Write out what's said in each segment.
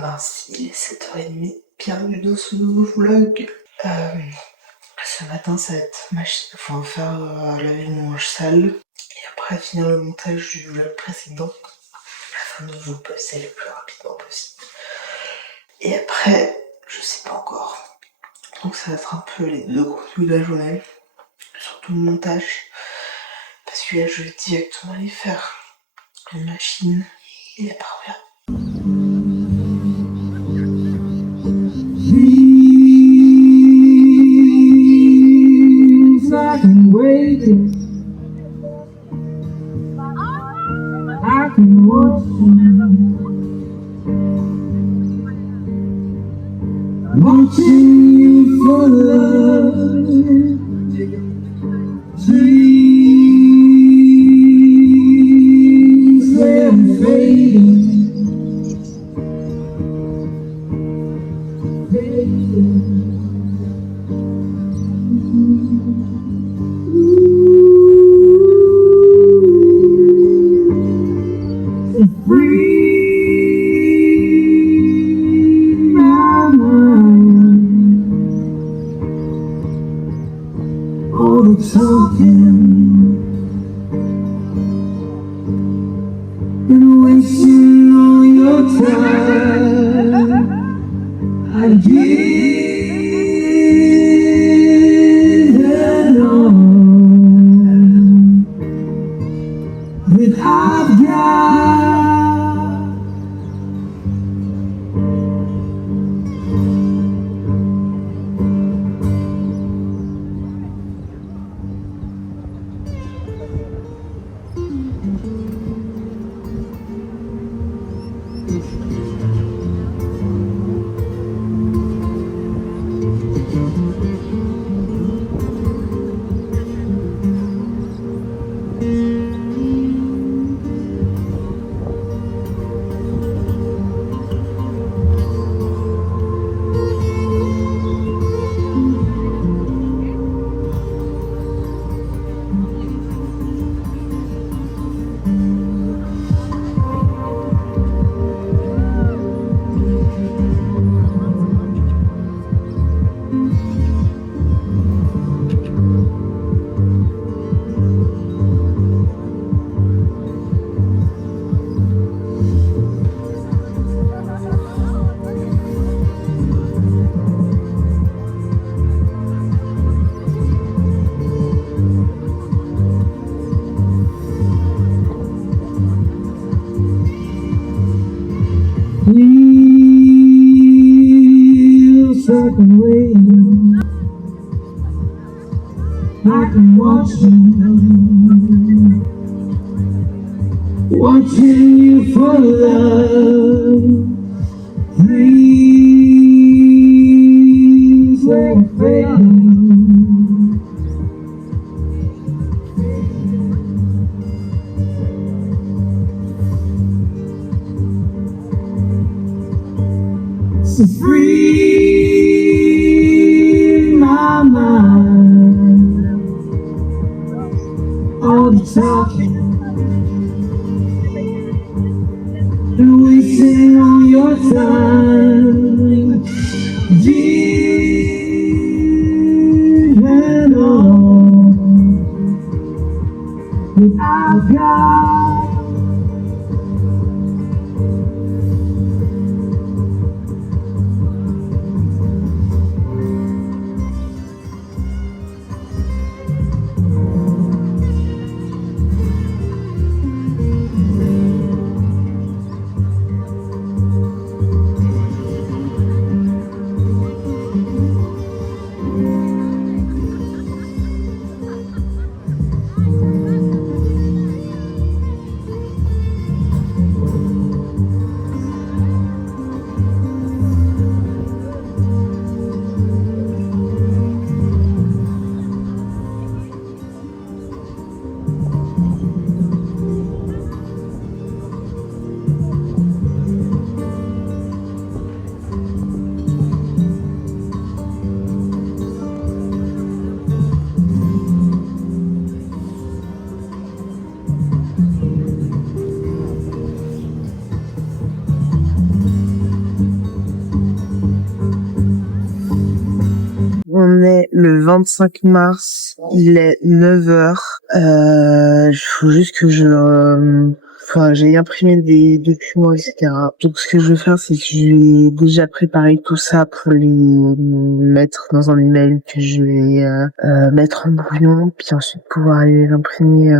mince, il est 7h30, bienvenue dans ce nouveau vlog. Ce matin ça va être enfin, faire laver mon linge sale et après finir le montage du vlog précédent afin de vous poster le plus rapidement possible. Et après, je sais pas encore. Donc ça va être un peu les deux gros trucs de la journée, surtout le montage. Parce que là je vais directement aller faire une machine et après on verra. I can wait it. I can watch you, watching you for love. Dreams they're fading, fading. All the talking and wasting all your time, I give it all that I've got. Second way, I can watch you, watching you for love. Dreams they're fading. So free my mind, all the talking and wasting all your time, give it all that I've got. On est le 25 mars, il est 9h. Il faut juste que j'ai imprimé des documents, etc. Donc ce que je vais faire, c'est que je vais déjà préparer tout ça pour les mettre dans un email que je vais mettre en brouillon, puis ensuite pouvoir aller les imprimer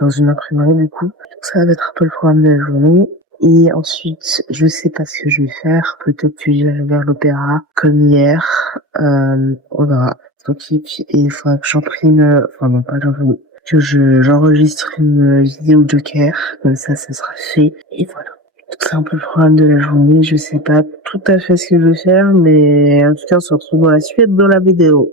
dans une imprimerie du coup. Donc ça va être un peu le programme de la journée. Et ensuite, je sais pas ce que je vais faire. Peut-être que j'irai vers l'opéra, comme hier. On verra. Donc, et il faudra que j'enregistre une vidéo Joker. Comme ça sera fait. Et voilà. C'est un peu le programme de la journée. Je sais pas tout à fait ce que je vais faire, mais en tout cas, on se retrouve dans la suite de la vidéo.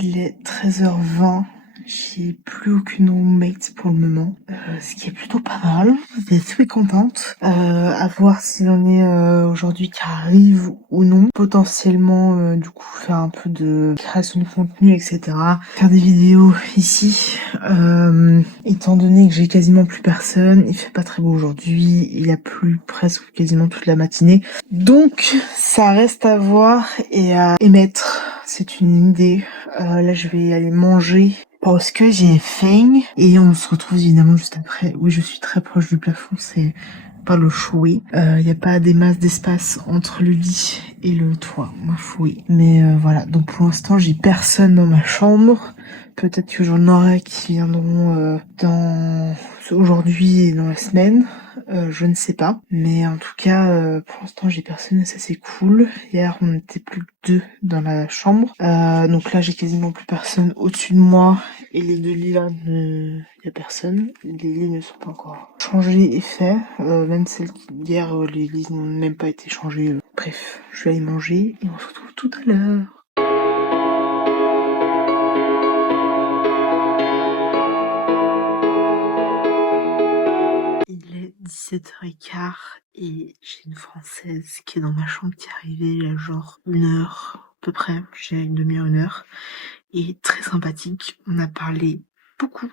Il est 13h20, j'ai plus aucune roommate pour le moment, ce qui est plutôt pas mal, j'étais très contente. À voir s'il en est aujourd'hui qui arrive ou non. Potentiellement, du coup, faire un peu de création de contenu, etc. Faire des vidéos ici. Étant donné que j'ai quasiment plus personne, il fait pas très beau aujourd'hui, il a plu presque quasiment toute la matinée. Donc, ça reste à voir et à émettre. C'est une idée. Là, je vais aller manger parce que j'ai faim et on se retrouve évidemment juste après. Oui, je suis très proche du plafond, c'est pas le chouet. Il y a pas des masses d'espace entre le lit et le toit, ma fouille. Mais voilà, donc pour l'instant, j'ai personne dans ma chambre. Peut-être que j'en aurai qui viendront dans aujourd'hui et dans la semaine. Je ne sais pas. Mais en tout cas, pour l'instant, j'ai personne et ça c'est cool. Hier, on n'était plus que 2 dans la chambre. Donc là, j'ai quasiment plus personne au-dessus de moi. Et les 2 lits là, il y a personne. Les lits ne sont pas encore changés et faits. Même celles hier, les lits n'ont même pas été changés. Bref, je vais aller manger et on se retrouve tout à l'heure. Il est 17h15 et j'ai une Française qui est dans ma chambre qui est arrivée il y a genre 1 heure à peu près, j'ai une demi-heure, 1 heure, et très sympathique, on a parlé beaucoup,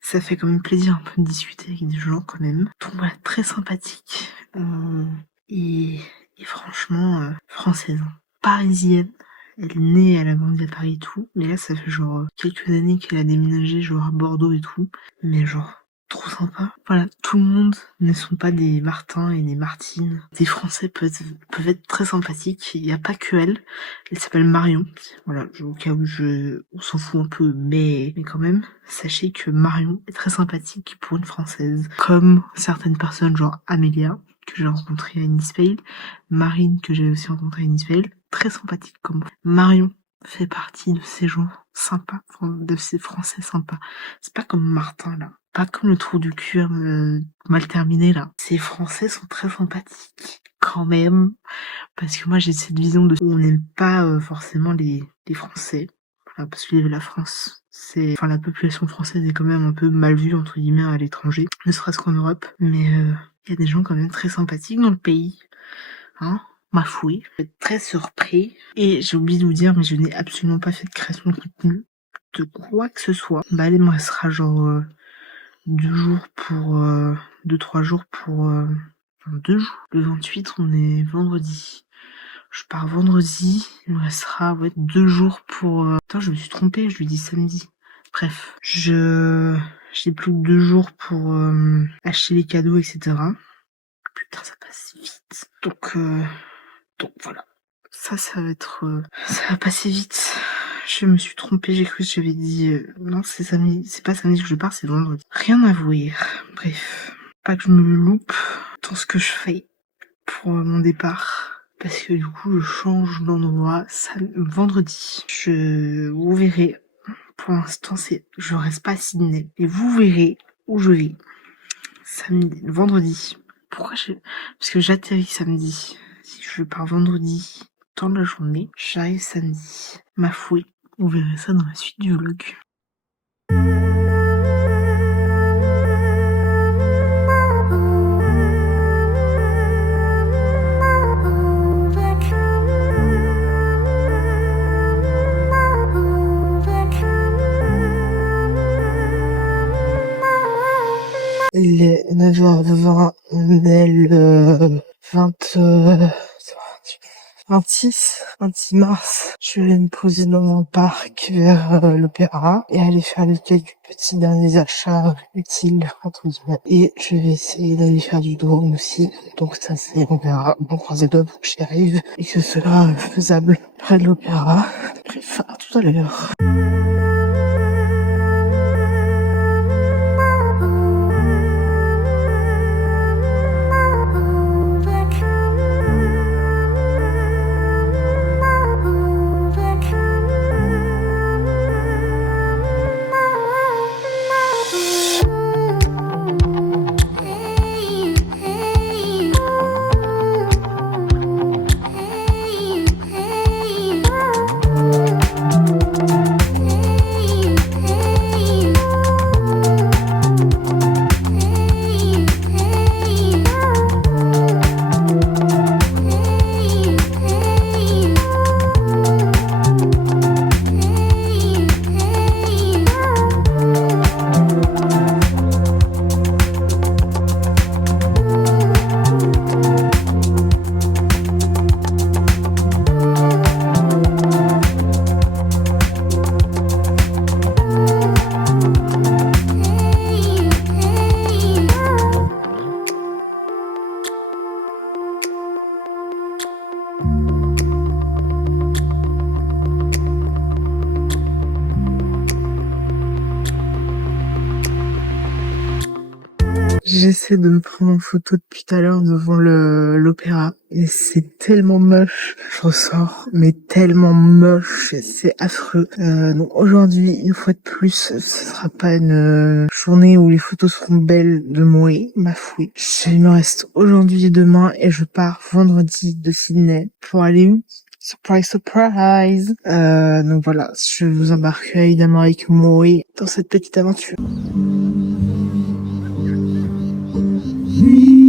ça fait quand même plaisir un peu de discuter avec des gens quand même, donc voilà, très sympathique, et franchement, française, hein. Parisienne. Elle est née, elle a grandi à Paris et tout, mais là ça fait genre quelques années qu'elle a déménagé genre à Bordeaux et tout, mais genre trop sympa. Voilà, tout le monde ne sont pas des Martins et des Martines. Des Français peuvent être très sympathiques. Il n'y a pas que elle. Elle s'appelle Marion. Voilà, au cas où on s'en fout un peu, mais quand même, sachez que Marion est très sympathique pour une Française. Comme certaines personnes, genre Amélia, que j'ai rencontrée à Nispale, Marine, que j'ai aussi rencontrée à Nispale, très sympathique comme moi. Marion fait partie de ces gens sympas, de ces Français sympas. C'est pas comme Martin, là. Pas comme le trou du cul mal terminé, là. Ces Français sont très sympathiques, quand même. Parce que moi, j'ai cette vision de... On n'aime pas forcément les Français. Voilà, parce que la France, la population française est quand même un peu mal vue, entre guillemets, à l'étranger. Ne serait-ce qu'en Europe. Mais il y a des gens quand même très sympathiques dans le pays. Hein, ma fouille. Je suis très surpris. Et j'ai oublié de vous dire, mais je n'ai absolument pas fait de création de contenu. De quoi que ce soit. Bah, il me restera genre 2-3 jours pour 2 jours. Le 28, on est vendredi. Je pars vendredi, il me restera 2 jours pour... Attends, je me suis trompée, je lui dis samedi. Bref, j'ai plus que 2 jours pour acheter les cadeaux, etc. Putain, ça passe vite. Donc voilà. Ça va passer vite. Je me suis trompée, j'ai cru que j'avais dit... non, c'est samedi, c'est pas samedi que je pars, c'est vendredi. Rien à voir. Bref, pas que je me loupe dans ce que je fais pour mon départ. Parce que du coup, je change d'endroit vendredi. Vous verrez. Pour l'instant, je reste pas à Sydney. Et vous verrez où je vais. Vendredi. Parce que j'atterris samedi. Si je pars vendredi dans la journée, j'arrive samedi. Ma fouille. Vous verrez ça dans la suite du vlog. Il est 9h20, on est le 26 mars. Je vais me poser dans mon parc vers l'opéra et aller faire quelques petits derniers achats utiles entre guillemets. Et je vais essayer d'aller faire du drone aussi. Donc ça c'est, on verra. On croise les doigts pour que j'y arrive et que ce sera faisable près de l'opéra. Bref, à tout à l'heure. J'essaie de me prendre en photo depuis tout à l'heure devant l'opéra et c'est tellement moche. Je ressors, mais tellement moche, c'est affreux. Donc aujourd'hui, une fois de plus, ce sera pas une journée où les photos seront belles de moi, ma fouille. Il me reste aujourd'hui et demain et je pars vendredi de Sydney pour aller où? Surprise, surprise. Donc voilà, je vous embarquerai évidemment avec moi dans cette petite aventure. Dreams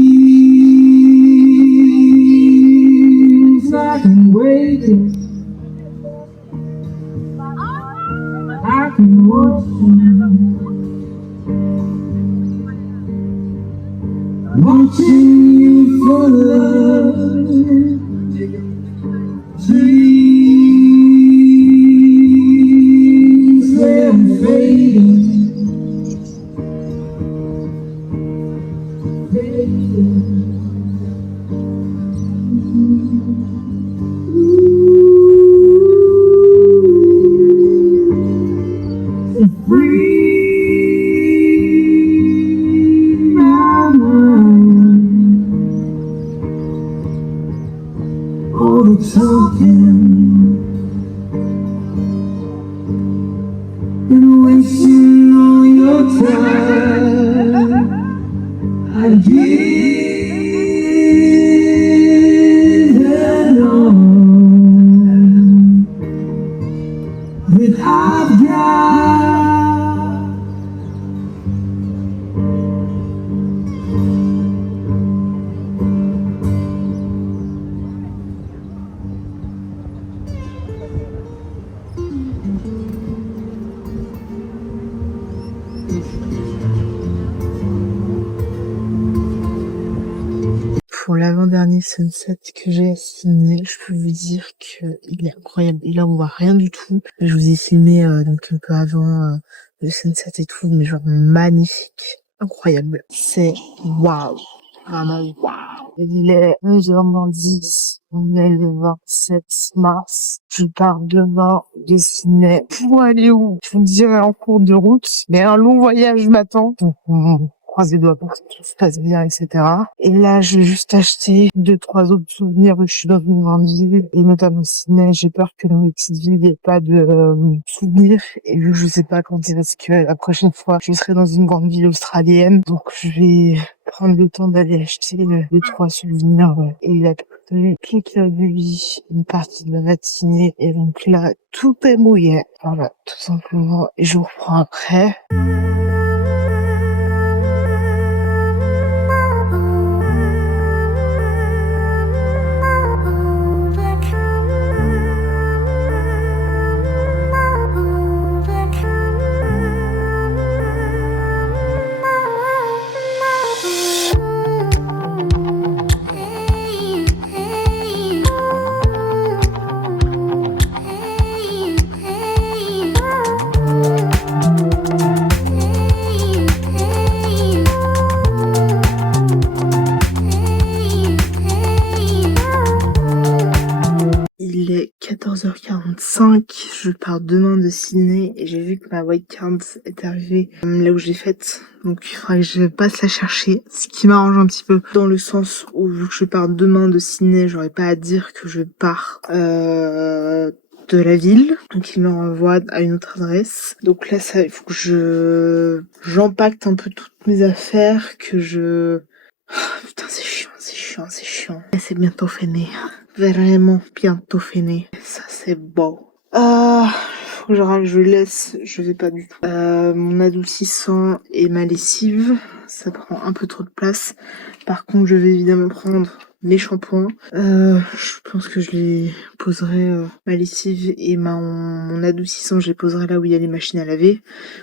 I can wake it, I can watch them, watching you for love. Dreams they're fading. All the talking and wasting all your time. I give it all that I've got. Pour l'avant-dernier sunset que j'ai filmé, je peux vous dire que il est incroyable. Et là, on voit rien du tout. Je vous ai filmé donc un peu avant le sunset et tout, mais genre magnifique, incroyable. C'est waouh, vraiment waouh. Il est 9h10, on est le 27 mars. Je pars demain de Sydney. Pour aller où? Je vous dirai en cours de route, mais un long voyage m'attend. Donc, croise les doigts pour que tout se passe bien, etc. Et là, je vais juste acheter 2-3 autres souvenirs où je suis dans une grande ville, et notamment Sydney. J'ai peur que dans les petites villes, il n'y ait pas de souvenirs. Et vu que je sais pas quand est-ce que la prochaine fois, je serai dans une grande ville australienne. Donc, je vais prendre le temps d'aller acheter 2-3 souvenirs. Et il a plu toute la nuit, une partie de la matinée. Et donc là, tout est mouillé. Voilà, tout simplement. Et je vous reprends après. 10h45, je pars demain de Sydney et j'ai vu que ma wildcard est arrivée là où j'ai faite. Donc il faudra que je passe la chercher, ce qui m'arrange un petit peu dans le sens où vu que je pars demain de Sydney, j'aurais pas à dire que je pars de la ville. Donc il me renvoie à une autre adresse. Donc là ça, il faut que j'empacte un peu toutes mes affaires, que je... Putain c'est chiant. Et c'est bientôt fini. Vraiment bientôt fini. Ça c'est beau. Faut que je laisse, je vais pas du tout. Mon adoucissant et ma lessive, ça prend un peu trop de place. Par contre, je vais évidemment prendre mes shampoings. Je pense que je les poserai, ma lessive et mon adoucissant, je les poserai là où il y a les machines à laver.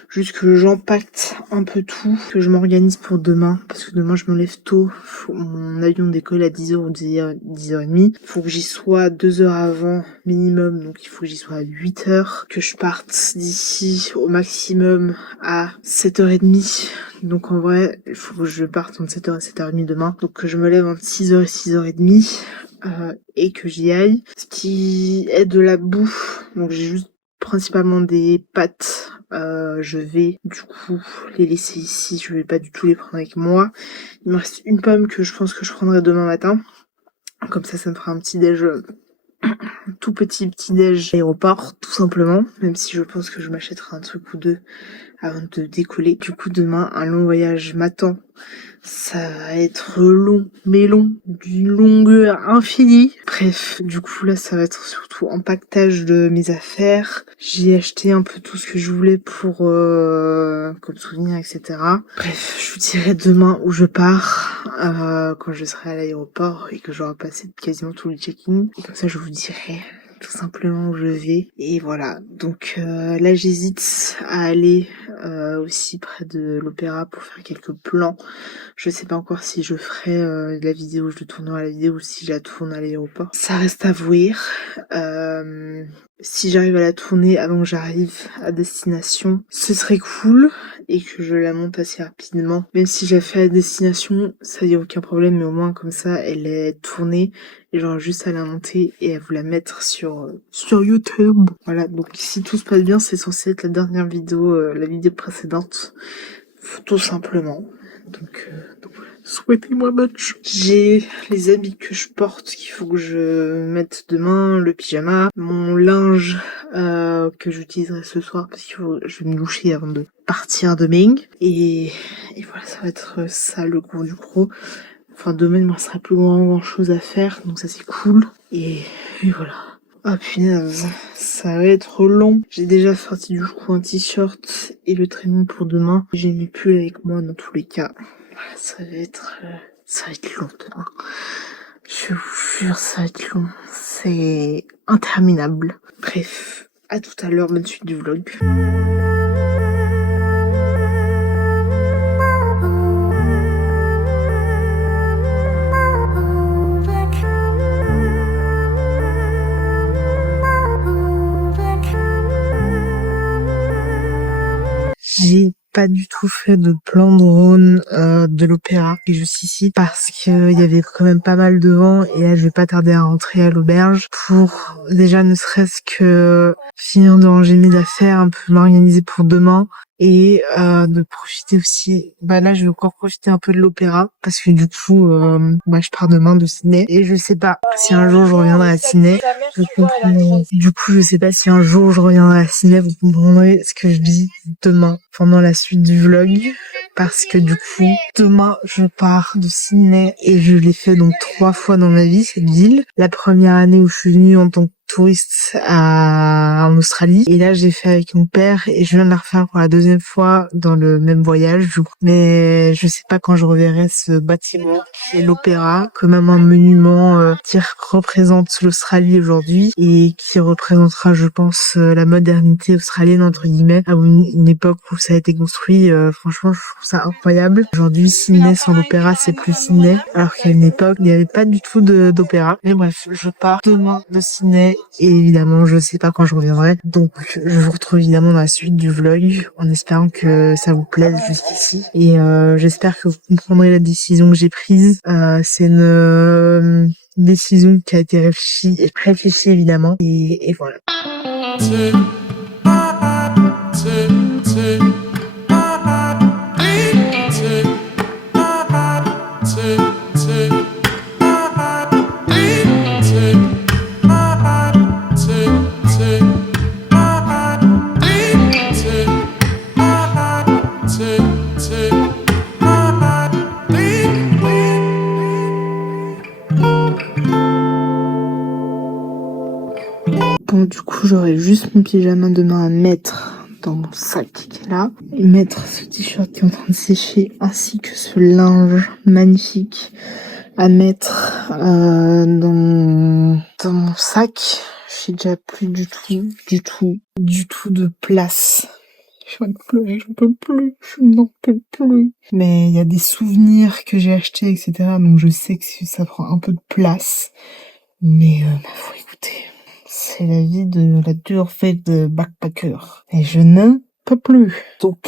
Juste que j'empacte un peu tout, que je m'organise pour demain, parce que demain je me lève tôt. Mon avion décolle à 10h ou 10h30. Faut que j'y sois 2 heures avant minimum, donc il faut que j'y sois à 8h. Que je parte d'ici au maximum à 7h30. Donc en vrai, il faut que je parte entre 7h et 7h30 demain. Donc que je me lève entre 6h et 6h30 et que j'y aille. Ce qui est de la bouffe, donc j'ai juste principalement des pâtes. Je vais du coup les laisser ici, je vais pas du tout les prendre avec moi. Il me reste une pomme que je pense que je prendrai demain matin. Comme ça me fera un petit déj, tout petit déj à l'aéroport, tout simplement. Même si je pense que je m'achèterai un truc ou deux avant de décoller. Du coup demain un long voyage m'attend. Ça va être long, mais long, d'une longueur infinie. Bref, du coup là ça va être surtout empaquetage de mes affaires. J'ai acheté un peu tout ce que je voulais pour comme souvenir, etc. Bref, je vous dirai demain où je pars quand je serai à l'aéroport et que j'aurai passé quasiment tout le check-in. Et comme ça je vous dirai tout simplement où je vais. Et voilà, donc là j'hésite à aller aussi près de l'opéra pour faire quelques plans. Je sais pas encore si je ferai la vidéo, je tournerai la vidéo ou si je la tourne à l'aéroport. Ça reste à voir. Si j'arrive à la tourner avant que j'arrive à destination, ce serait cool et que je la monte assez rapidement. Même si je la fais à destination, ça y a aucun problème, mais au moins comme ça, elle est tournée et j'aurai juste à la monter et à vous la mettre sur YouTube. Voilà, donc si tout se passe bien, c'est censé être la dernière vidéo, la vidéo précédente, tout simplement. Donc voilà. Souhaitez-moi match. J'ai les habits que je porte qu'il faut que je mette demain, le pyjama, mon linge que j'utiliserai ce soir parce que je vais me doucher avant de partir demain. Et voilà, ça va être ça le gros du gros. Enfin demain il me restera plus grand chose à faire, donc ça c'est cool. Et voilà. Ah punaise, ça va être long. J'ai déjà sorti du coup un t-shirt et le training pour demain. J'ai mes pulls avec moi dans tous les cas. Ça va être long demain. Je vous jure, ça va être long. C'est interminable. Bref, à tout à l'heure, bonne suite du vlog. J'ai pas du tout fait de plan drone de l'opéra qui est juste ici parce que il y avait quand même pas mal de vent et là je vais pas tarder à rentrer à l'auberge pour déjà ne serait-ce que finir de ranger mes affaires, un peu m'organiser pour demain et de profiter aussi. Là je vais encore profiter un peu de l'opéra parce que du coup je pars demain de Sydney et je sais pas si un jour je reviendrai à Sydney. Du coup je sais pas si un jour je reviendrai à Sydney, vous comprendrez ce que je dis demain pendant la suite du vlog parce que du coup demain je pars de Sydney et je l'ai fait donc 3 fois dans ma vie cette ville. La première année où je suis venue en tant que touriste en Australie et là j'ai fait avec mon père et je viens de la refaire pour la deuxième fois dans le même voyage du coup. Mais je sais pas quand je reverrai ce bâtiment qui est l'opéra, quand même un monument qui représente l'Australie aujourd'hui et qui représentera je pense la modernité australienne entre guillemets à une époque où ça a été construit. Franchement je trouve ça incroyable. Aujourd'hui Sydney sans l'opéra c'est plus Sydney alors qu'à une époque il n'y avait pas du tout d'opéra. Mais bref, je pars demain de Sydney et évidemment je sais pas quand je reviendrai, donc je vous retrouve évidemment dans la suite du vlog en espérant que ça vous plaise jusqu'ici et j'espère que vous comprendrez la décision que j'ai prise. C'est une décision qui a été réfléchie évidemment et voilà. Bon, du coup, j'aurais juste mon pyjama demain à mettre dans mon sac qui est là. Et mettre ce t-shirt qui est en train de sécher, ainsi que ce linge magnifique à mettre dans mon sac. J'ai déjà plus du tout de place. Je vais pleurer, je n'en peux plus. Mais il y a des souvenirs que j'ai achetés, etc. Donc je sais que ça prend un peu de place. Mais faut écouter. C'est la vie de la dure fête de backpacker. Et je ne peux plus. Donc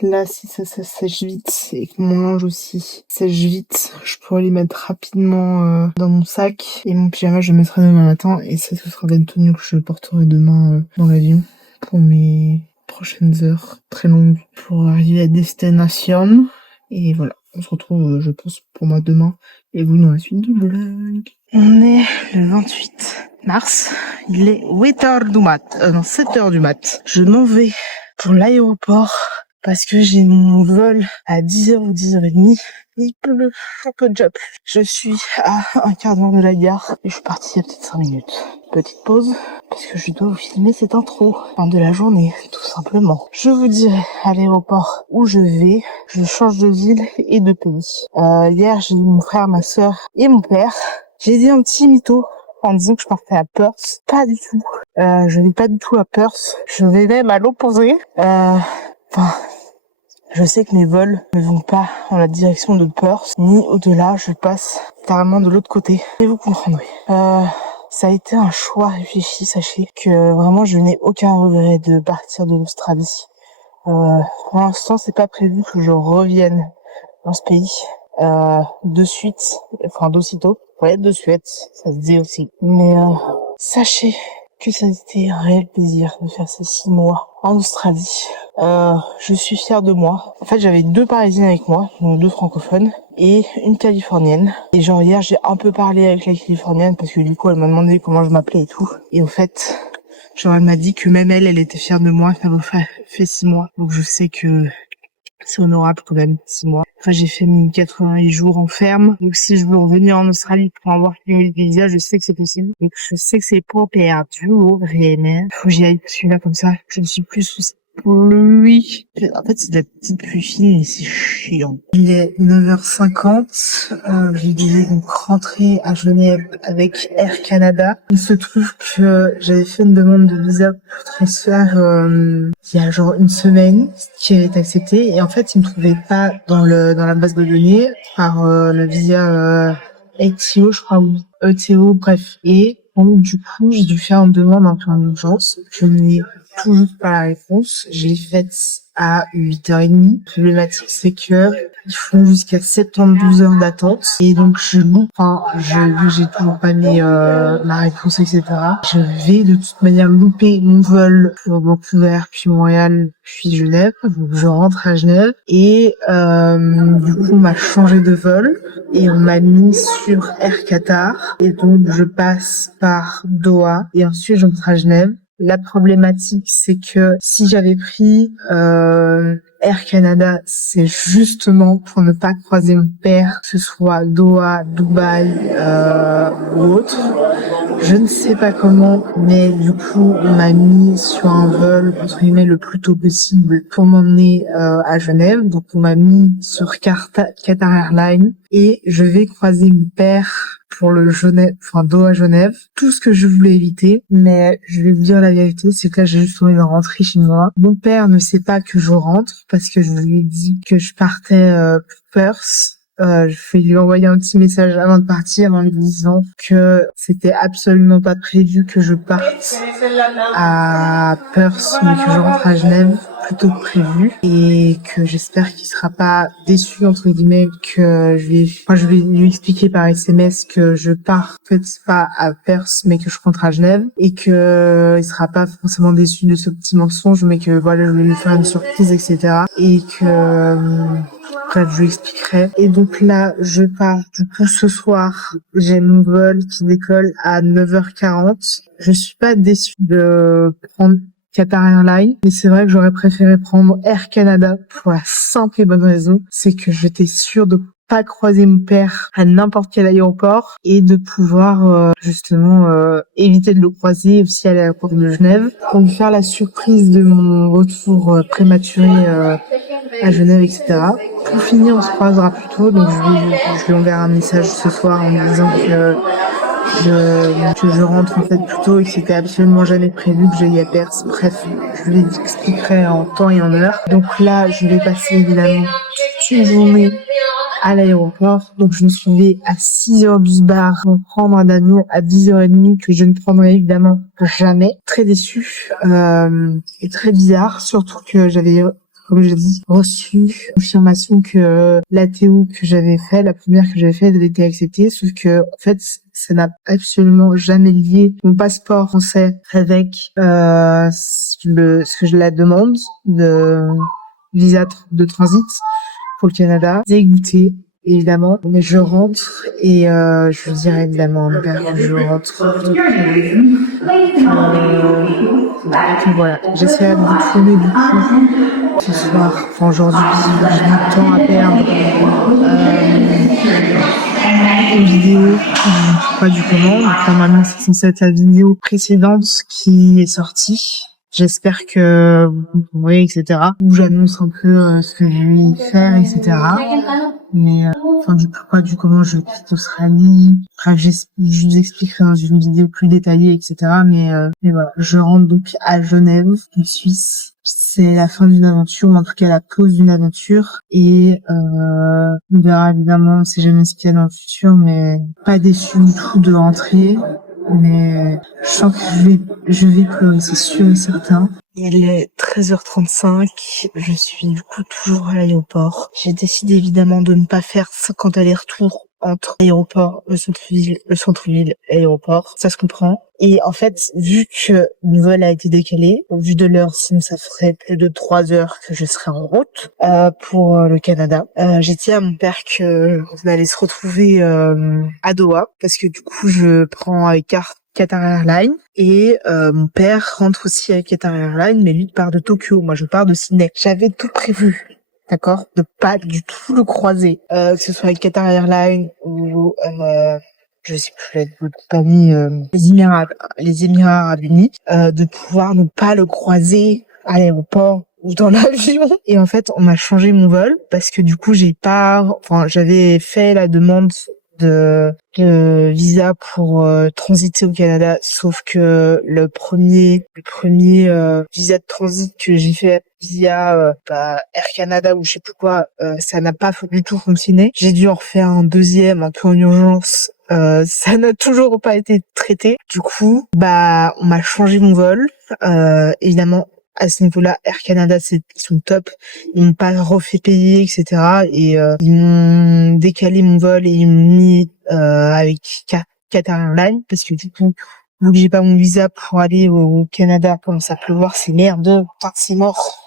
là, si ça sèche vite et que mon linge aussi sèche vite, je pourrais les mettre rapidement dans mon sac. Et mon pyjama, je le mettrai demain matin. Et ça, ce sera la tenue que je porterai demain dans l'avion pour mes prochaines heures très longues pour arriver à destination. Et voilà, on se retrouve, je pense, pour moi demain et vous dans la suite du vlog. On est le 28 mars, il est 8h du mat, non 7h du mat. Je m'en vais pour l'aéroport parce que j'ai mon vol à 10h ou 10h30. Il pleut, un peu déjà plus. Je suis à un quart d'heure de la gare et je suis partie il y a peut-être 5 minutes. Petite pause parce que je dois vous filmer cette intro de la journée, tout simplement. Je vous dirai à l'aéroport où je vais. Je change de ville et de pays. Hier, j'ai eu mon frère, ma sœur et mon père. J'ai dit un petit mytho en disant que je partais à Perth. Pas du tout. Je vais pas du tout à Perth. Je vais même à l'opposé. Je sais que mes vols ne vont pas en la direction de Perth, ni au-delà, je passe carrément de l'autre côté. Et vous comprendrez. Ça a été un choix réfléchi, sachez que vraiment je n'ai aucun regret de partir de l'Australie. Pour l'instant, c'est pas prévu que je revienne dans ce pays de suite, enfin d'aussitôt. Ouais, de suite, ça se dit aussi. Mais sachez que ça a été un réel plaisir de faire ces 6 mois en Australie. Je suis fière de moi. En fait, j'avais 2 Parisiens avec moi, donc 2 francophones, et une Californienne. Et genre hier, j'ai un peu parlé avec la Californienne parce que du coup, elle m'a demandé comment je m'appelais et tout. Et au fait, genre elle m'a dit que même elle était fière de moi, qu'elle avait fait 6 mois. Donc je sais que c'est honorable quand même, 6 mois. Enfin, j'ai fait mes 88 jours en ferme. Donc, si je veux revenir en Australie pour avoir fini le visa, je sais que c'est possible. Donc, je sais que c'est pas perdu, vraiment. Faut que j'y aille, parce que là, comme ça, je ne suis plus sous cette pluie. En fait, c'est de la petite pluie fine et c'est chiant. Il est 9h50. J'ai dû donc rentrer à Genève avec Air Canada. Il se trouve que j'avais fait une demande de visa pour transfert il y a genre une semaine, qui avait été acceptée. Et en fait, ils me trouvaient pas dans la base de données par le visa ATO, je crois, ou ETO, bref. Et donc, du coup, j'ai dû faire une demande un peu en urgence. Je n'ai toujours pas la réponse. Je l'ai faite à 8h30. Le problématique, c'est que ils font jusqu'à 72 heures d'attente. Et donc, je loupe, vu que j'ai toujours pas mis ma réponse, etc. Je vais de toute manière louper mon vol pour Vancouver, puis Montréal, puis Genève. Donc, je rentre à Genève. Et du coup, on m'a changé de vol. Et on m'a mis sur Air Qatar. Et donc, je passe par Doha. Et ensuite, j'entre à Genève. La problématique, c'est que si j'avais pris Air Canada, c'est justement pour ne pas croiser mon père, que ce soit Doha, Dubaï ou autre. Je ne sais pas comment, mais du coup, on m'a mis sur un vol, entre guillemets, le plus tôt possible pour m'emmener à Genève. Donc, on m'a mis sur Qatar Airlines et je vais croiser mon père pour le Doha-Genève. Tout ce que je voulais éviter, mais je vais vous dire la vérité, c'est que là, j'ai juste envie de rentrer chez moi. Mon père ne sait pas que je rentre parce que je lui ai dit que je partais pour Perth. Je vais lui envoyer un petit message avant de partir en lui disant que c'était absolument pas prévu que je parte à Perth, mais que je rentre à Genève plus tôt que prévu et que j'espère qu'il sera pas déçu entre guillemets que je vais lui expliquer par SMS que je pars en fait pas à Perth mais que je rentre à Genève et que il sera pas forcément déçu de ce petit mensonge mais que voilà je vais lui faire une surprise etc. Et que bref, je lui expliquerai. Et donc là, je pars. Du coup, ce soir, j'ai mon vol qui décolle à 9h40. Je suis pas déçue de prendre Qatar Airlines, mais c'est vrai que j'aurais préféré prendre Air Canada pour la simple et bonne raison, c'est que j'étais sûre de pas croiser mon père à n'importe quel aéroport et de pouvoir justement éviter de le croiser aussi à l'aéroport de Genève pour lui faire la surprise de mon retour prématuré à Genève, etc. Pour finir, on se croisera plus tôt, donc je lui enverrai un message ce soir en me disant que je rentre en fait plus tôt et que c'était absolument jamais prévu que j'aille à Perth. Bref, je lui expliquerai en temps et en heure. Donc là, je vais passer évidemment toute une journée à l'aéroport. Donc je me suis levée à 6h du bar pour prendre un avion à 10h30 que je ne prendrai évidemment jamais. Très déçue et très bizarre, surtout que j'avais comme je dis, reçu confirmation que l'ATO que j'avais fait, la première que j'avais fait, avait été acceptée, sauf que, en fait, ça n'a absolument jamais lié mon passeport français avec, ce que je la demande de visa de transit pour le Canada. Dégoûtée, évidemment, mais je rentre et je lui dirai évidemment à mon père que je rentre. Donc voilà, j'essaierai de vous tourner du coup ce soir, enfin aujourd'hui, j'ai du temps à perdre une vidéo, je sais pas du comment, donc normalement c'est censé être la vidéo précédente qui est sortie. J'espère que vous voyez, etc. Où j'annonce un peu ce que je vais faire, etc. Mais enfin du pourquoi, du comment je quitte l'Australie. Bref, je vous expliquerai dans une vidéo plus détaillée, etc. Mais voilà, je rentre donc à Genève, en Suisse. C'est la fin d'une aventure, ou en tout cas la pause d'une aventure. Et on verra évidemment, on sait jamais ce qu'il y a dans le futur, mais pas déçu du tout de rentrer. Mais je sens que je vais pleurer, c'est sûr et certain. Il est 13h35, je suis du coup toujours à l'aéroport. J'ai décidé évidemment de ne pas faire 50 allers-retours entre l'aéroport, le centre-ville, l'aéroport, ça se comprend. Et en fait, vu que mon vol a été décalé, au vu de l'heure, sinon ça ferait plus de 3 heures que je serai en route pour le Canada. J'ai dit à mon père que on allait se retrouver à Doha, parce que du coup je prends avec Qatar Airlines et mon père rentre aussi avec Qatar Airlines, mais lui part de Tokyo, moi je pars de Sydney. J'avais tout prévu. D'accord, de pas du tout le croiser, que ce soit avec Qatar Airlines ou je sais plus la compagnie, les Émirats Arabes Unis, de pouvoir ne pas le croiser à l'aéroport ou dans l'avion. Et en fait, on m'a changé mon vol parce que du coup, j'avais fait la demande de visa pour transiter au Canada, sauf que le premier visa de transit que j'ai fait via Air Canada ou je sais plus quoi, ça n'a pas du tout fonctionné. J'ai dû en refaire un deuxième un peu en urgence. Ça n'a toujours pas été traité. Du coup, on m'a changé mon vol. Évidemment, à ce niveau-là, Air Canada, ils sont top. Ils m'ont pas refait payer, etc. Et ils m'ont décalé mon vol et ils m'ont mis avec Qatar Airlines parce que du coup, vu que j'ai pas mon visa pour aller au Canada, commence à pleuvoir, c'est merde, putain, c'est mort.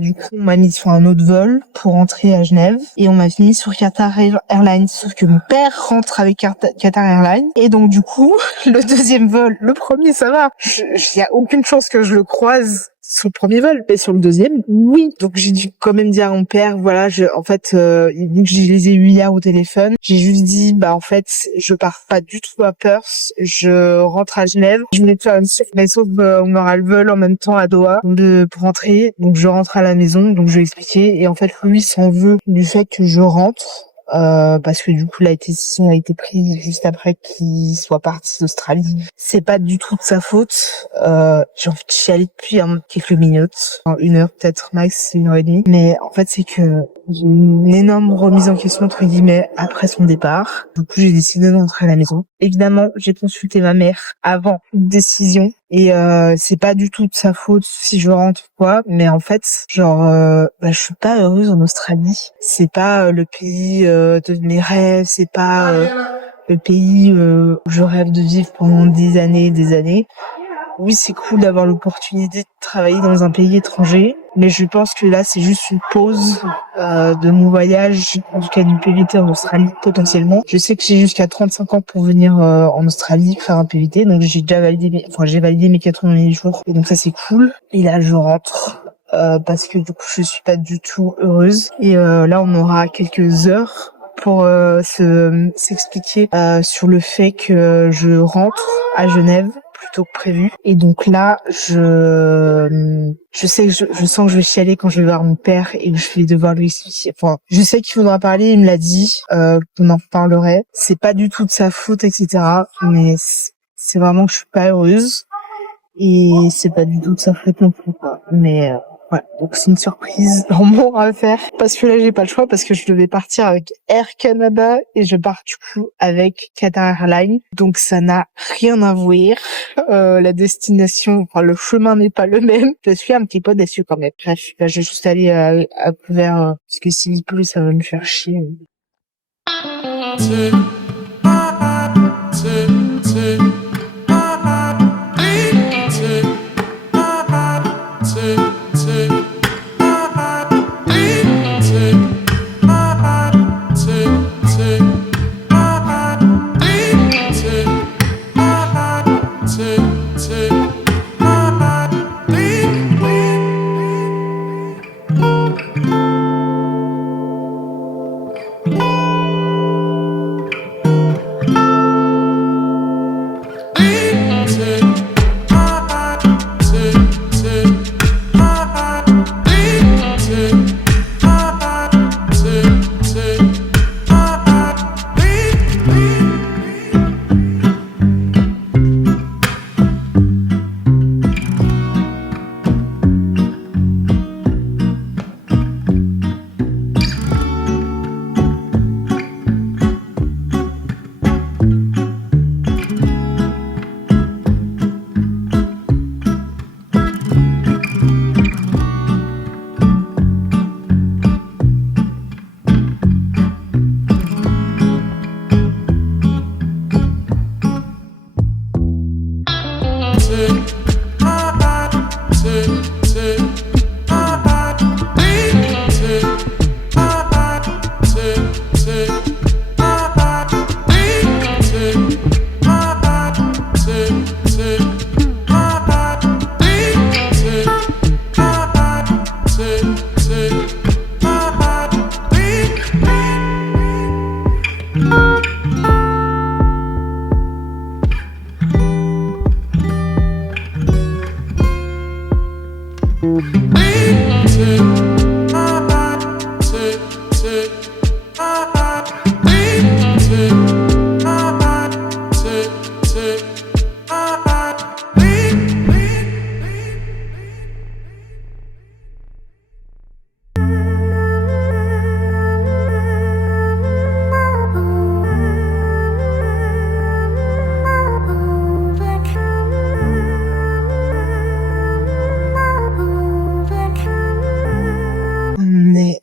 Du coup, on m'a mis sur un autre vol pour rentrer à Genève et on m'a mis sur Qatar Airlines. Sauf que mon père rentre avec Qatar Airlines et donc du coup, le deuxième vol, le premier ça va. Il y a aucune chance que je le croise sur le premier vol, mais sur le deuxième, oui. Donc j'ai dû quand même dire à mon père, voilà, vu que je les ai eu hier au téléphone, j'ai juste dit, en fait, je pars pas du tout à Perth, je rentre à Genève. Je voulais faire une surprise, sauf on aura le vol en même temps à Doha pour rentrer, donc je rentre à la maison, donc je lui ai expliqué, et en fait lui s'en veut du fait que je rentre. Parce que du coup la décision a été prise juste après qu'il soit parti d'Australie. C'est pas du tout de sa faute. J'y allais depuis quelques minutes, une heure peut-être max, 1h30. Mais en fait c'est que j'ai une énorme remise en question entre guillemets après son départ. Du coup j'ai décidé d'entrer à la maison. Évidemment j'ai consulté ma mère avant une décision Et c'est pas du tout de sa faute si je rentre ou quoi, mais en fait, genre, je suis pas heureuse en Australie. C'est pas le pays de mes rêves, c'est pas le pays où je rêve de vivre pendant des années et des années. Oui, c'est cool d'avoir l'opportunité de travailler dans un pays étranger, mais je pense que là, c'est juste une pause de mon voyage, en tout cas du PVT en Australie, potentiellement. Je sais que j'ai jusqu'à 35 ans pour venir en Australie faire un PVT, donc j'ai validé mes 80 jours, et donc ça, c'est cool. Et là, je rentre. Parce que du coup, je suis pas du tout heureuse. Et là, on aura quelques heures pour s'expliquer sur le fait que je rentre à Genève plus tôt que prévu. Et donc là, je sais que je sens que je vais chialer quand je vais voir mon père et que je vais devoir lui expliquer. Enfin, je sais qu'il faudra parler, il me l'a dit, qu'on en reparlerait. C'est pas du tout de sa faute, etc. Mais c'est vraiment que je suis pas heureuse. Et c'est pas du tout de sa faute non plus, quoi. Mais ouais, donc c'est une surprise dans mon affaire. Parce que là, j'ai pas le choix parce que je devais partir avec Air Canada et je pars du coup avec Qatar Airlines. Donc ça n'a rien à voir. La destination, enfin le chemin n'est pas le même. Je suis un petit peu déçue quand même. Bref, là, je vais juste aller à couvert parce que s'il pleut, ça va me faire chier.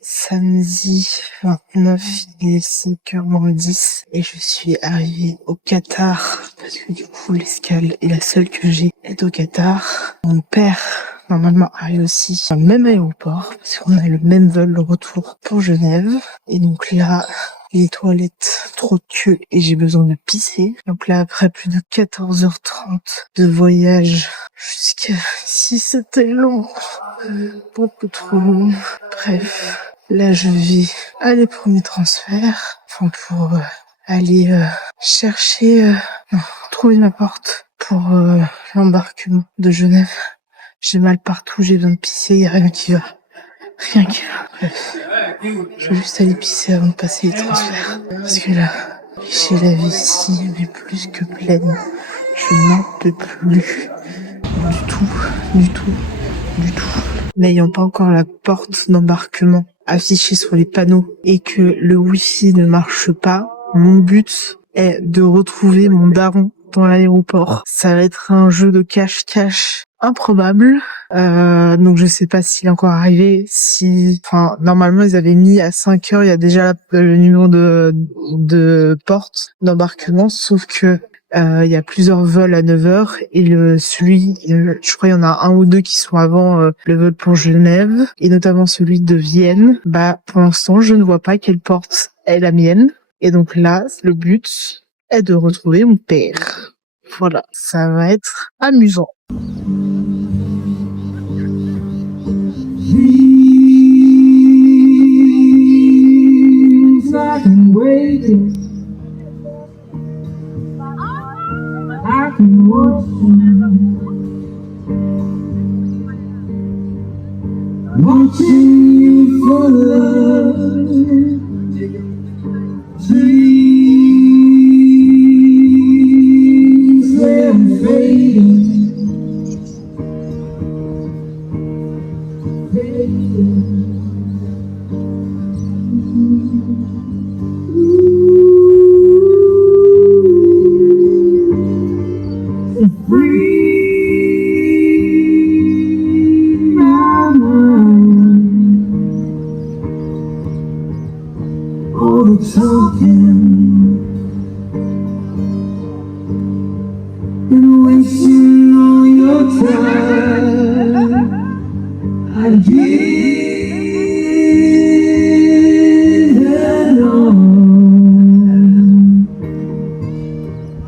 Samedi 29, il est 5h-10 et je suis arrivée au Qatar parce que du coup l'escale est la seule que j'ai est au Qatar. Mon père normalement arrive aussi dans le même aéroport parce qu'on a le même vol le retour pour Genève et donc là les toilettes trop de queue et j'ai besoin de pisser. Donc là après plus de 14h30 de voyage jusqu'à si c'était long, beaucoup trop long. Bref. Là, je vais à les premiers transferts, enfin pour aller chercher, trouver ma porte pour l'embarquement de Genève. J'ai mal partout, j'ai besoin de pisser, y a rien qui va. Rien qui va. Bref, je vais juste aller pisser avant de passer les transferts. Parce que là, j'ai la vessie, mais plus que pleine. Je n'en peux plus. Du tout. N'ayant pas encore la porte d'embarquement affichée sur les panneaux et que le wifi ne marche pas, mon but est de retrouver mon daron dans l'aéroport. Ça va être un jeu de cache-cache improbable. Donc je sais pas s'il est encore arrivé. Enfin, normalement ils avaient mis à 5 heures, il y a déjà le numéro de porte d'embarquement, sauf que il y a plusieurs vols à 9 heures et je crois il y en a un ou deux qui sont avant le vol pour Genève et notamment celui de Vienne. Pour l'instant, je ne vois pas quelle porte est la mienne. Et donc là, le but est de retrouver mon père. Voilà, ça va être amusant. I can watch watching you for love. Dreams they're fading. All the talking and wasting all your time. I give it all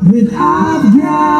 that I've got.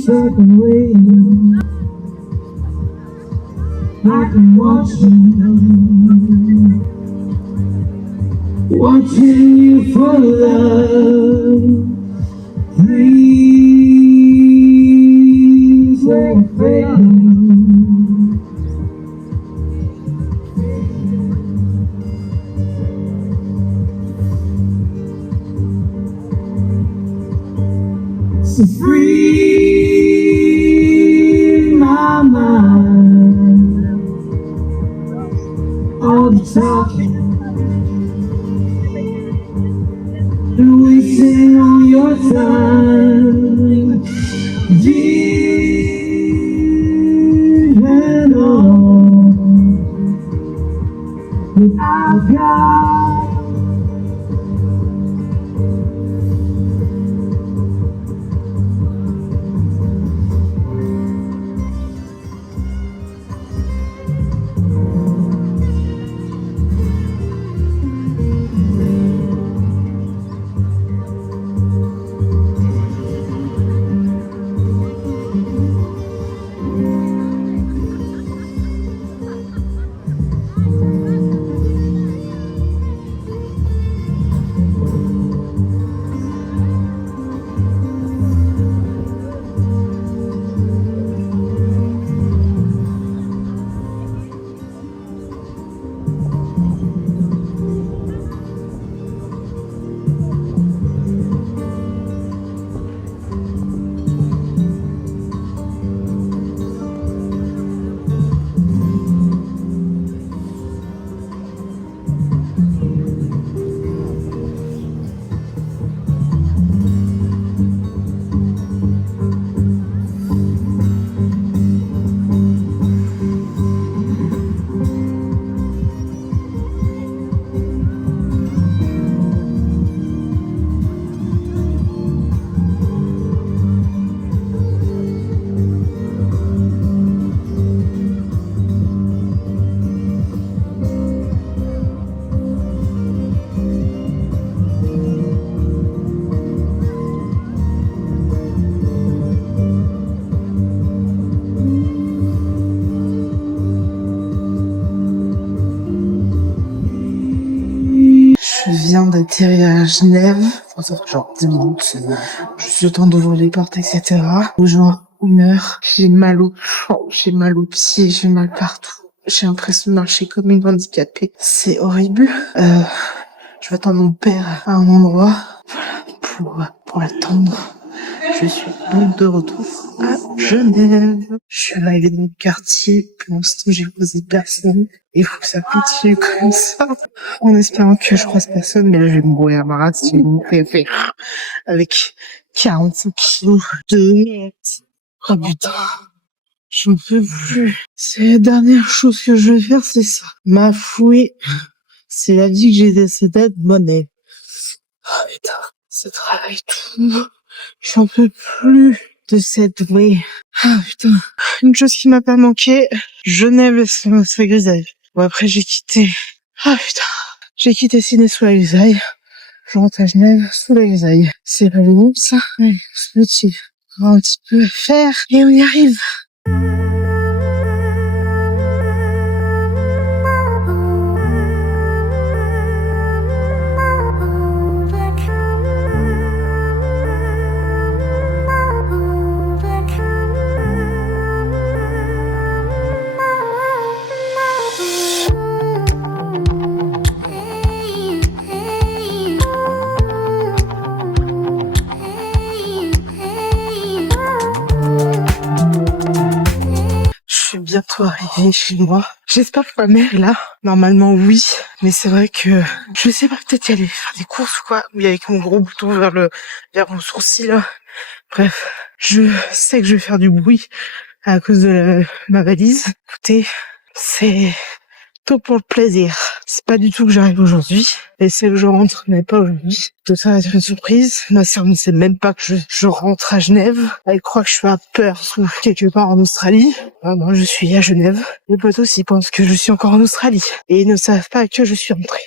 Second way, I can watch you, watching you for love. Dreams they're fading. So free my mind, all the talking and wasting all your time. Give it all that I've got. d'atterrir à Genève. Enfin, ça fait genre 10 minutes. Juste le temps d'ouvrir les portes, etc. Genre 1 heure. J'ai mal au fond, j'ai mal aux pieds, j'ai mal partout. J'ai l'impression de marcher comme une handicapée. C'est horrible. Je vais attendre mon père à un endroit. Voilà, pour l'attendre. Je suis donc de retour à Genève. Je suis arrivée dans le quartier. Pour l'instant, j'ai posé personne. Il faut que ça continue comme ça. En espérant que je croise personne. Mais là, je vais me brouiller à ma race. Je vais me faire avec 45 kilos de merde. Oh putain. J'en peux plus. C'est la dernière chose que je vais faire, c'est ça. M'affouer. C'est la vie que j'ai décidé de mener. Oh putain. Ce travail tout. J'en peux plus de cette vie. Ah putain. Une chose qui m'a pas manqué, Genève et sa grisaille. Bon après j'ai quitté. Ah putain. J'ai quitté Ciné sous la grisaille. Je rentre à Genève sous la grisaille. C'est pas le groupe ça. Ouais, c'est petit. On va un petit peu faire et on y arrive. Je suis bientôt arrivée chez moi. J'espère que ma mère est là. Normalement, oui. Mais c'est vrai que je sais pas, peut-être y aller faire des courses ou quoi. Oui, avec mon gros bouton vers mon sourcil, là. Bref. Je sais que je vais faire du bruit à cause de ma valise. Écoutez, c'est tout pour le plaisir. C'est pas du tout que j'arrive aujourd'hui. Et c'est que je rentre, mais pas aujourd'hui. Tout ça va être une surprise. Ma sœur ne sait même pas que je rentre à Genève. Elle croit que je suis à Perth ou quelque part en Australie. Ah non, je suis à Genève. Les potes aussi pensent que je suis encore en Australie. Et ils ne savent pas que je suis rentrée.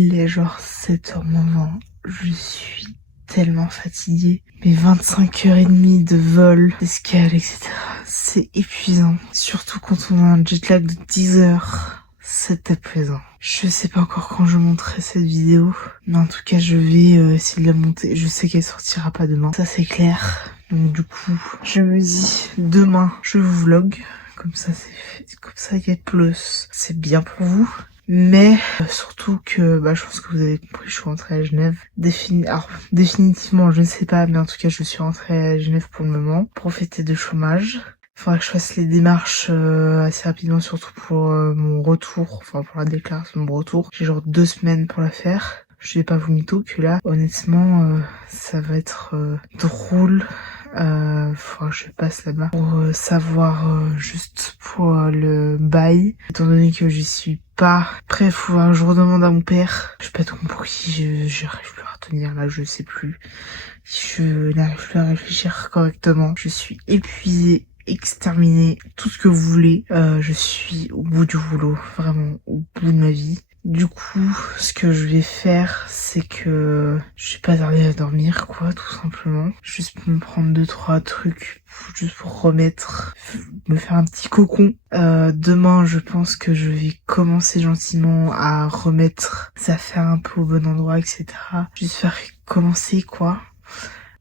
Il est genre 7h moins 20. Je suis tellement fatiguée. Mais 25h30 de vol, d'escale, etc. C'est épuisant. Surtout quand on a un jet lag de 10 heures. C'est épuisant. Je sais pas encore quand je monterai cette vidéo. Mais en tout cas, je vais essayer de la monter. Je sais qu'elle sortira pas demain. Ça, c'est clair. Donc du coup, je me dis, demain, je vous vlog. Comme ça, c'est fait. Comme ça, il y a plus. C'est bien pour vous. Mais surtout que je pense que vous avez compris, je suis rentrée à Genève. Alors définitivement je ne sais pas, mais en tout cas je suis rentrée à Genève pour le moment, pour fêter de chômage. Il faudra que je fasse les démarches assez rapidement, surtout pour mon retour, enfin pour la déclaration de mon retour. J'ai genre 2 semaines pour la faire. Je vais pas vous mytho que là, honnêtement, ça va être drôle. Faudra que je passe là-bas pour savoir juste pour le bail, étant donné que j'y suis pas. Bref, faudra que je redemande à mon père. Je sais pas tout compris, j'arrive plus à retenir là, je sais plus. Je n'arrive plus à réfléchir correctement. Je suis épuisée, exterminée, tout ce que vous voulez. Je suis au bout du rouleau, vraiment au bout de ma vie. Du coup, ce que je vais faire, c'est que je vais pas tarder à dormir, quoi, tout simplement. Juste pour me prendre 2-3 trucs, juste pour me faire un petit cocon. Demain, je pense que je vais commencer gentiment à remettre les affaires un peu au bon endroit, etc. Juste faire commencer, quoi.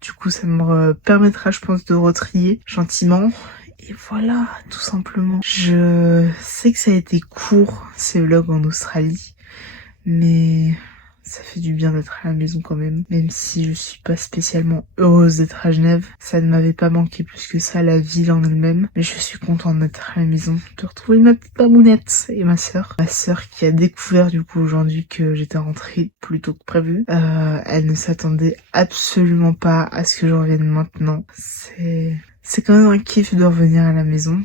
Du coup, ça me permettra, je pense, de retrier gentiment. Et voilà, tout simplement. Je sais que ça a été court, ces vlogs en Australie. Mais ça fait du bien d'être à la maison quand même. Même si je suis pas spécialement heureuse d'être à Genève. Ça ne m'avait pas manqué plus que ça, la ville en elle-même. Mais je suis contente d'être à la maison. De retrouver ma petite mamounette et ma sœur. Ma sœur qui a découvert du coup aujourd'hui que j'étais rentrée plus tôt que prévu. Elle ne s'attendait absolument pas à ce que je revienne maintenant. C'est quand même un kiff de revenir à la maison.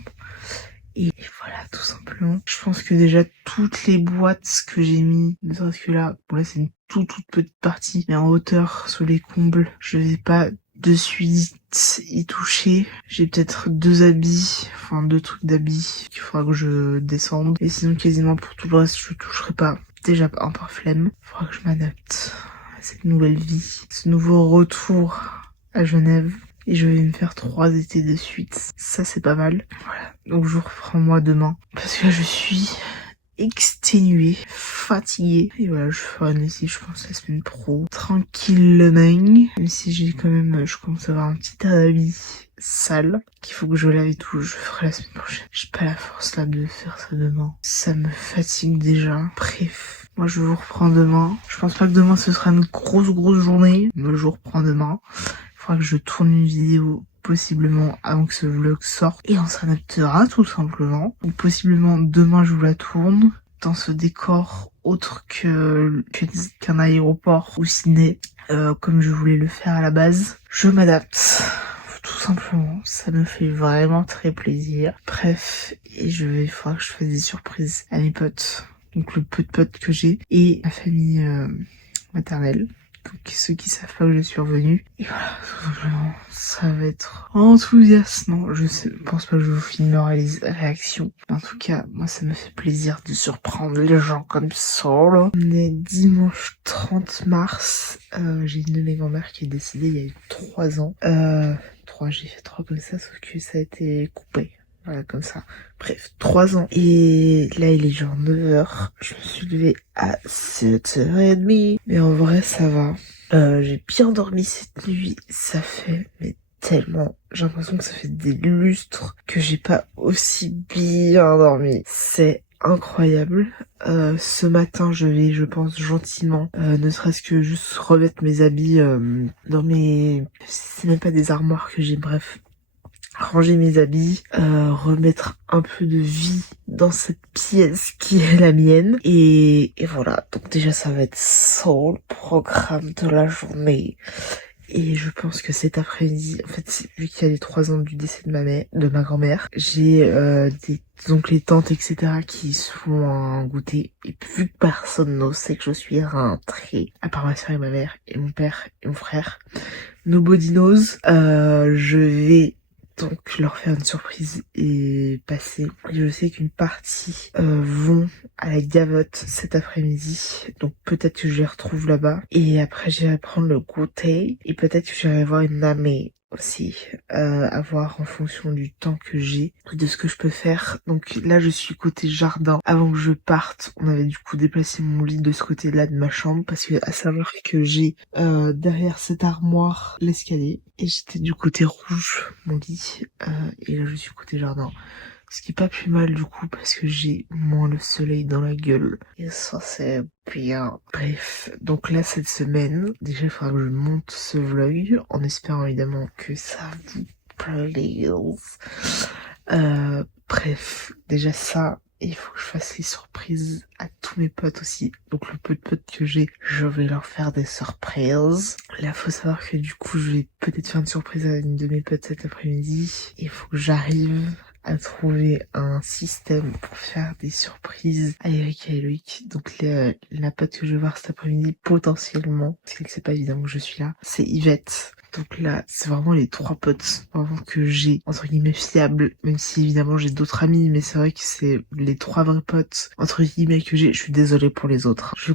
Et voilà, tout simplement. Je pense que déjà toutes les boîtes que j'ai mis, ne serait-ce que là, bon là c'est une toute petite partie, mais en hauteur, sur les combles, je vais pas de suite y toucher. J'ai peut-être 2 habits, enfin 2 trucs d'habits qu'il faudra que je descende. Et sinon quasiment pour tout le reste, je toucherai pas. Déjà un par flemme. Il faudra que je m'adapte à cette nouvelle vie, ce nouveau retour à Genève. Et je vais me faire 3 étés de suite. Ça, c'est pas mal. Voilà. Donc, je vous reprends moi demain. Parce que je suis exténuée, fatiguée. Et voilà, je ferai une ici, je pense, la semaine pro. Tranquillement. Même si j'ai quand même, je commence à avoir un petit habit sale. Qu'il faut que je lave et tout. Je ferai la semaine prochaine. J'ai pas la force là de faire ça demain. Ça me fatigue déjà. Bref. Moi, je vous reprends demain. Je pense pas que demain, ce sera une grosse journée. Mais je vous reprends demain. Il faudra que je tourne une vidéo possiblement avant que ce vlog sorte et on s'adaptera tout simplement. Ou possiblement demain je vous la tourne dans ce décor autre qu'un aéroport ou ciné comme je voulais le faire à la base. Je m'adapte tout simplement, ça me fait vraiment très plaisir. Bref, et il faudra que je fasse des surprises à mes potes, donc le peu de potes que j'ai et ma famille maternelle. Donc ceux qui savent pas où je suis revenue. Et voilà, tout simplement, ça va être enthousiasmant. Je pense pas que je vous filmerai les réactions. Mais en tout cas, moi ça me fait plaisir de surprendre les gens comme ça là. On est dimanche 30 mars. J'ai une de mes grand-mères qui est décédée il y a eu 3 ans. J'ai fait 3 comme ça, sauf que ça a été coupé. Voilà, comme ça. Bref, 3 ans. Et là, il est genre 9h. Je me suis levée à 7h30. Mais en vrai, ça va. J'ai bien dormi cette nuit. Ça fait, mais tellement... J'ai l'impression que ça fait des lustres que j'ai pas aussi bien dormi. C'est incroyable. Ce matin, je vais, je pense, gentiment, ne serait-ce que juste remettre mes habits dans mes... C'est même pas des armoires que j'ai, bref. Ranger mes habits, remettre un peu de vie dans cette pièce qui est la mienne. Et voilà, donc déjà ça va être ça le programme de la journée. Et je pense que cet après-midi, en fait, vu qu'il y a les 3 ans du décès de ma grand-mère, j'ai des oncles et tantes, etc. qui se font un goûter. Et vu que personne ne sait que je suis rentrée, à part ma soeur et ma mère, et mon père et mon frère, nobody knows, je vais donc leur faire une surprise et passer. Et je sais qu'une partie vont à la Gavotte cet après-midi, donc peut-être que je les retrouve là-bas. Et après j'irai prendre le goûter et peut-être que j'irai voir une amie aussi, à voir en fonction du temps que j'ai, de ce que je peux faire. Donc là je suis côté jardin. Avant que je parte, on avait du coup déplacé mon lit de ce côté-là de ma chambre, parce que à savoir que j'ai derrière cette armoire l'escalier, et j'étais du côté rouge, mon lit, et là je suis côté jardin. Ce qui est pas plus mal du coup parce que j'ai moins le soleil dans la gueule. Et ça c'est bien. Bref, donc là cette semaine, déjà il faudra que je monte ce vlog en espérant évidemment que ça vous plaise. Bref, déjà ça. Et il faut que je fasse les surprises à tous mes potes aussi. Donc le peu de potes que j'ai, je vais leur faire des surprises. Là, faut savoir que du coup, je vais peut-être faire une surprise à une de mes potes cet après-midi. Il faut que j'arrive à trouver un système pour faire des surprises à Eric et à Loïc. Donc la pote que je vais voir cet après-midi, potentiellement, parce que c'est pas évident que je suis là, c'est Yvette. Donc là, c'est vraiment les 3 potes vraiment que j'ai, entre guillemets, fiables, même si évidemment j'ai d'autres amis, mais c'est vrai que c'est les 3 vrais potes, entre guillemets, que j'ai. Je suis désolée pour les autres. Je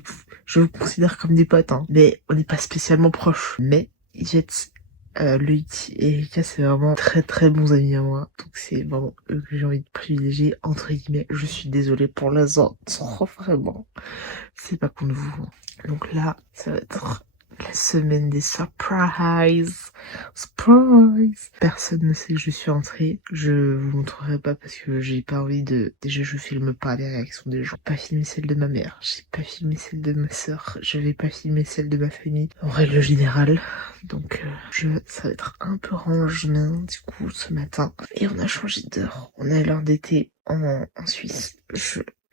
vous considère comme des potes, hein, mais on n'est pas spécialement proches. Mais Yvette, Loïc et Erika, c'est vraiment très bons amis à moi. Donc c'est vraiment eux que j'ai envie de privilégier, entre guillemets. Je suis désolée pour les autres, vraiment. C'est pas contre vous. Donc là, ça va être la semaine des surprises. Surprise! Personne ne sait que je suis rentrée. Je vous montrerai pas parce que j'ai pas envie de... Déjà, je filme pas les réactions des gens. J'ai pas filmé celle de ma mère. J'ai pas filmé celle de ma sœur. Je vais pas filmer celle de ma famille. En règle générale. Donc, ça va être un peu rangement, du coup, ce matin. Et on a changé d'heure. On a l'heure d'été en Suisse.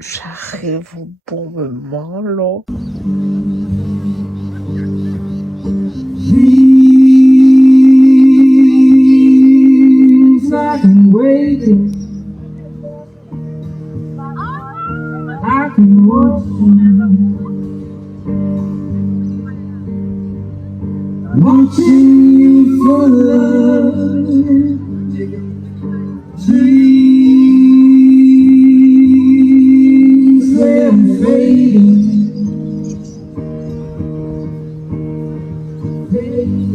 J'arrive au bon moment, là. I've been waiting watching you for love. Dreams, they're fading, fading.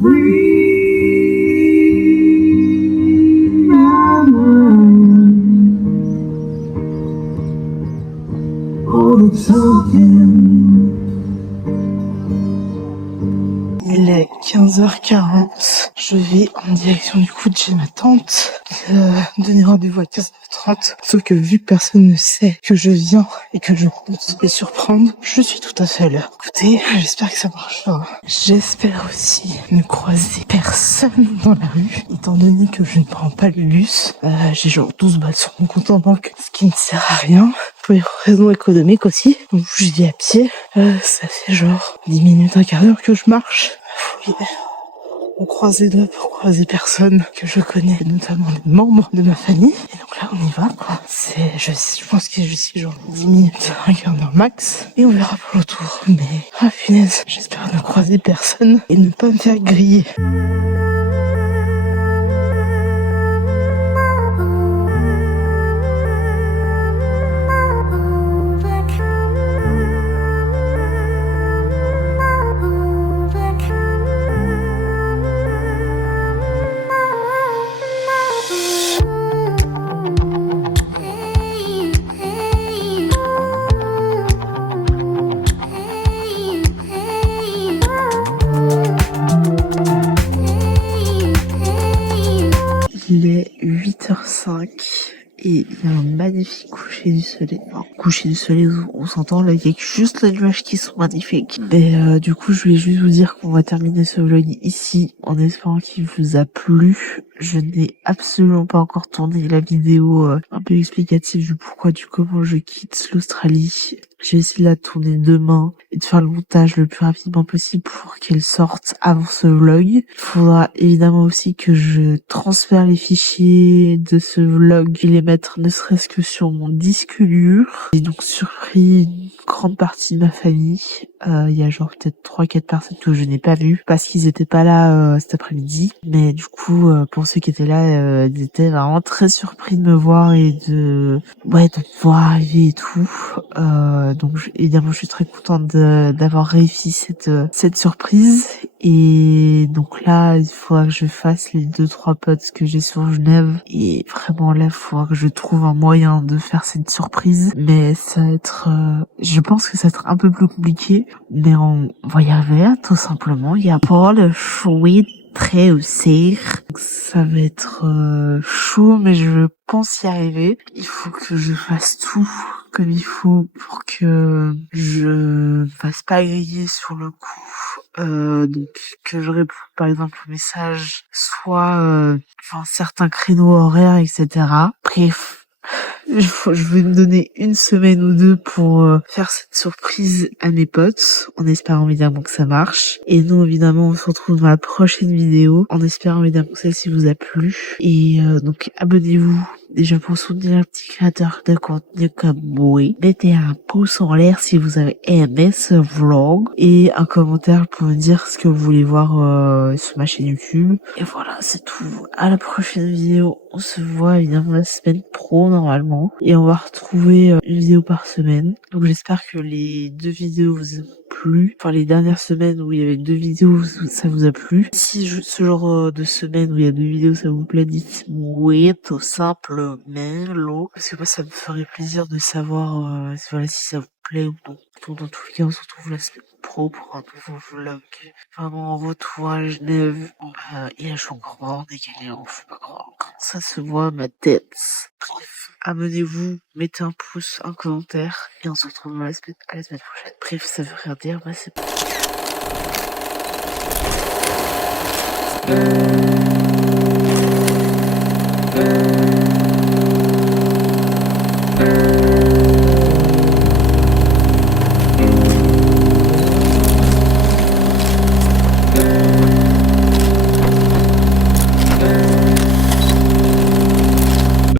Free my mind, all the talking. Il est 15h40. Je vais en direction du coup de chez ma tante. Donner rendez-vous à 15h30. Sauf que vu que personne ne sait que je viens et que je compte les surprendre, je suis tout à fait à l'heure. Écoutez, j'espère que ça marchera. J'espère aussi ne croiser personne dans la rue. Étant donné que je ne prends pas le bus, j'ai genre 12 balles sur mon compte en banque, ce qui ne sert à rien. Pour les raisons économiques aussi. Donc je vis à pied. Ça fait genre 10 minutes, un quart d'heure que je marche. On croise les doigts pour croiser personne que je connais, notamment les membres de ma famille. Et donc là, on y va, quoi. Je pense qu'il y a juste genre 10 minutes, un quart d'heure max. Et on verra pour le tour. Mais, ah punaise, j'espère ne croiser personne et ne pas me faire griller. Il est 8h05 et il y a un magnifique coucher du soleil. Enfin, coucher du soleil, on s'entend, là il y a juste les nuages qui sont magnifiques. Et du coup je voulais juste vous dire qu'on va terminer ce vlog ici en espérant qu'il vous a plu. Je n'ai absolument pas encore tourné la vidéo un peu explicative du pourquoi du comment je quitte l'Australie. Je vais essayer de la tourner demain et de faire le montage le plus rapidement possible pour qu'elle sorte avant ce vlog. Il faudra évidemment aussi que je transfère les fichiers de ce vlog et les mettre ne serait-ce que sur mon disque dur. J'ai donc surpris une grande partie de ma famille. Il y a genre peut-être 3-4 personnes que je n'ai pas vues parce qu'ils étaient pas là cet après-midi. Mais du coup, pour ceux qui étaient là, ils étaient vraiment très surpris de me voir et de me voir arriver et tout. Donc évidemment, je suis très contente d'avoir réussi cette surprise. Et donc là, il faudra que je fasse les 2-3 potes que j'ai sur Genève. Et vraiment là, il faudra que je trouve un moyen de faire cette surprise. Mais ça va être... je pense que ça va être un peu plus compliqué. Mais on va y arriver, hein, tout simplement. Il y a pas le chouette très aussi. Ça va être chaud, mais je pense y arriver. Il faut que je fasse tout comme il faut pour que je me fasse pas griller sur le coup. Donc que je réponds par exemple aux messages, soit certains créneaux horaires, etc. Bref. Je vais me donner une semaine ou deux pour faire cette surprise à mes potes, en espérant évidemment que ça marche. Et nous, évidemment, on se retrouve dans la prochaine vidéo, en espérant évidemment que celle-ci vous a plu. Et donc, abonnez-vous déjà pour soutenir un petit créateur de contenu comme moi. Mettez un pouce en l'air si vous avez aimé ce vlog et un commentaire pour me dire ce que vous voulez voir sur ma chaîne YouTube. Et voilà, c'est tout. À la prochaine vidéo. On se voit évidemment la semaine pro normalement et on va retrouver une vidéo par semaine. Donc j'espère que les 2 vidéos vous ont plu. Enfin les dernières semaines où il y avait 2 vidéos, ça vous a plu. Si ce genre de semaine où il y a 2 vidéos ça vous plaît, dites-moi tout simplement l'eau. Parce que moi ça me ferait plaisir de savoir si ça vous plaît ou non. Donc, dans tous les cas on se retrouve la semaine pro pour un nouveau vlog. Vraiment retour à Genève. Et je suis encore vraiment décalé, je sais pas comment ça se voit ma tête. Bref, abonnez-vous, mettez un pouce, un commentaire et on se retrouve à la semaine prochaine. Bref, ça veut rien dire, c'est